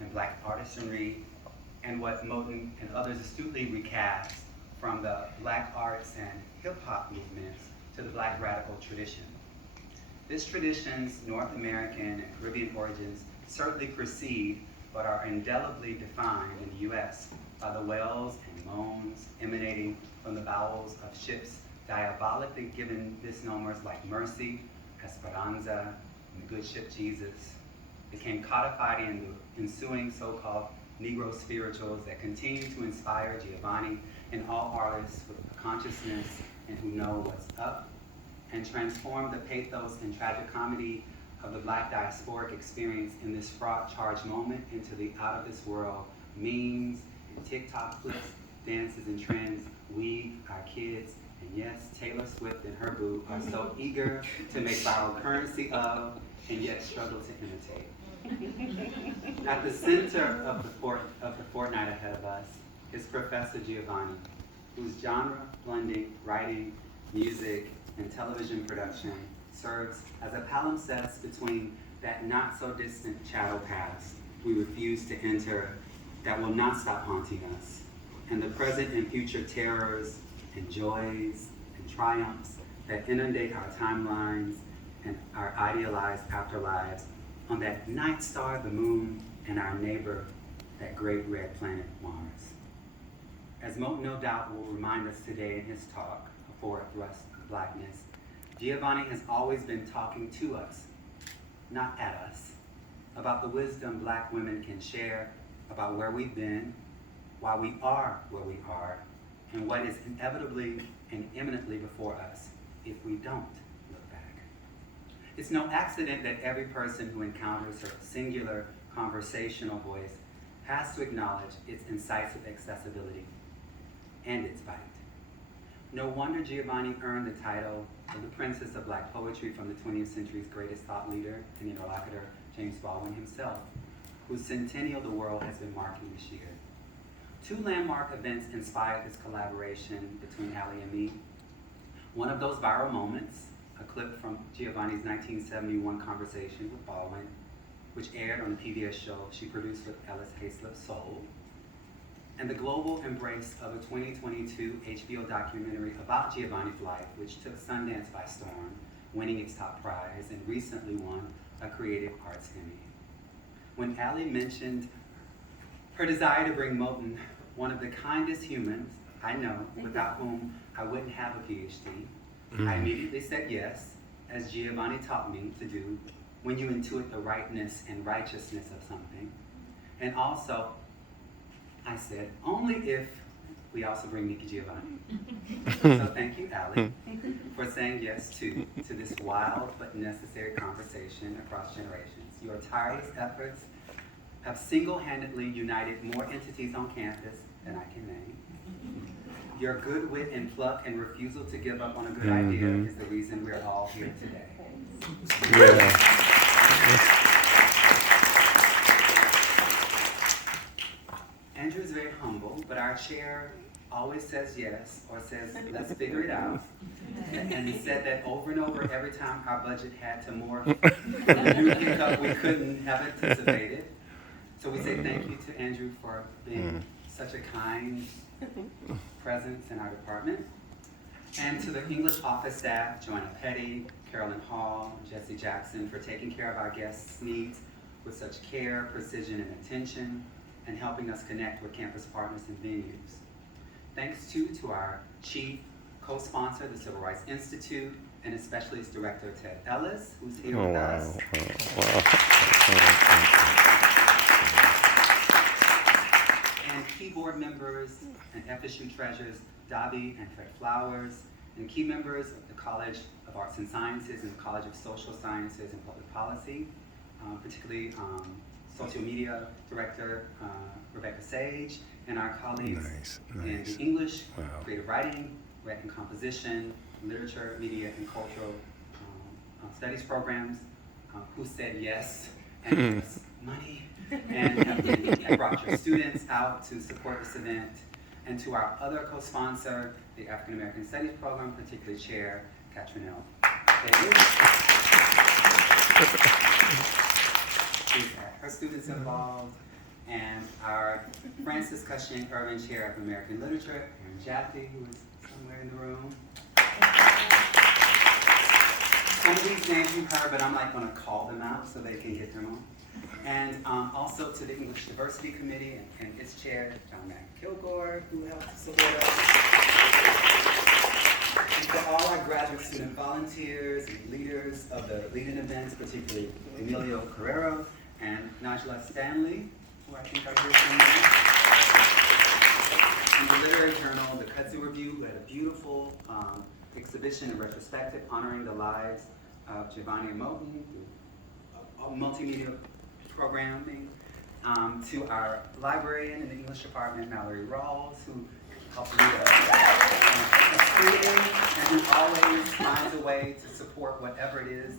and Black artisanry, and what Moten and others astutely recast from the Black arts and hip-hop movements to the Black radical tradition. This tradition's North American and Caribbean origins certainly precede but are indelibly defined in the US by the wails and moans emanating from the bowels of ships diabolically given misnomers like Mercy, Esperanza, and the good ship Jesus, became codified in the ensuing so-called Negro spirituals that continue to inspire Giovanni and all artists with a consciousness and who know what's up, and transform the pathos and tragic comedy of the Black diasporic experience in this fraud-charged moment into the out-of-this-world memes and TikTok clips, dances and trends we, our kids, and yes, Taylor Swift and her boo are so eager to make viral currency of, and yet struggle to imitate. At the center of the fortnight ahead of us is Professor Giovanni, whose genre-blending writing, music, and television production serves as a palimpsest between that not-so-distant shadow past we refuse to enter that will not stop haunting us, and the present and future terrors and joys and triumphs that inundate our timelines and our idealized afterlives on that night star, the moon, and our neighbor, that great red planet, Mars. As Moten no doubt will remind us today in his talk, A Forward Thrust of Blackness, Giovanni has always been talking to us, not at us, about the wisdom Black women can share about where we've been, why we are where we are, and what is inevitably and imminently before us if we don't look back. It's no accident that every person who encounters her singular conversational voice has to acknowledge its incisive accessibility and its bite. No wonder Giovanni earned the title of the Princess of Black Poetry from the 20th century's greatest thought leader and interlocutor, James Baldwin himself, whose centennial the world has been marking this year. Two landmark events inspired this collaboration between Ali and me. One of those viral moments, a clip from Giovanni's 1971 conversation with Baldwin, which aired on the PBS show she produced with Ellis Haysler, Soul, and the global embrace of a 2022 HBO documentary about Giovanni's life, which took Sundance by storm, winning its top prize, and recently won a Creative Arts Emmy. When Ali mentioned her desire to bring Moten, one of the kindest humans I know, without whom I wouldn't have a PhD, I immediately said yes, as Giovanni taught me to do when you intuit the rightness and righteousness of something. And also, I said, only if we also bring Nikki Giovanni. So thank you, Ali, for saying yes to this wild but necessary conversation across generations. Your tireless efforts have single-handedly united more entities on campus than I can name. Your good wit and pluck and refusal to give up on a good idea is the reason we're all here today. Yeah. Andrew is very humble, but our chair always says yes, or says, let's figure it out. And he said that over and over every time our budget had to morph a new hiccup we couldn't have anticipated. So we say thank you to Andrew for being such a kind presence in our department. And to the English office staff, Joanna Petty, Carolyn Hall, Jesse Jackson, for taking care of our guests' needs with such care, precision, and attention, and helping us connect with campus partners and venues. Thanks too to our chief co-sponsor, the Civil Rights Institute, and especially its director, Ted Ellis, who's here with us. And key board members and FSU treasurers, Dabi and Fred Flowers, and key members of the College of Arts and Sciences and the College of Social Sciences and Public Policy, particularly social media director Rebecca Sage, and our colleagues in the English, creative writing, rec and composition, literature, media, and cultural studies programs, who said yes and gave us money and have brought your students out to support this event, and to our other co-sponsor, the African American Studies program, particularly Chair Katrinelle Davis. She's had her students involved, and our Francis Cushing Irving Chair of American Literature, Aaron Jaffe, who is somewhere in the room. Some of these names you've heard, but I'm like going to call them out so they can get them on. And also to the English Diversity Committee and its chair, John Mack Kilgore, who helped to support us. And to all our graduate student volunteers and leaders of the leading events, particularly Emilio Carrero and Najla Stanley, who I think are here somewhere. And the Literary Journal, the Kudzu Review, who had a beautiful exhibition and retrospective honoring the lives of Giovanni and Moten, multimedia programming, to our librarian in the English department, Mallory Rawls, who helped lead a student and who always finds a way to support whatever it is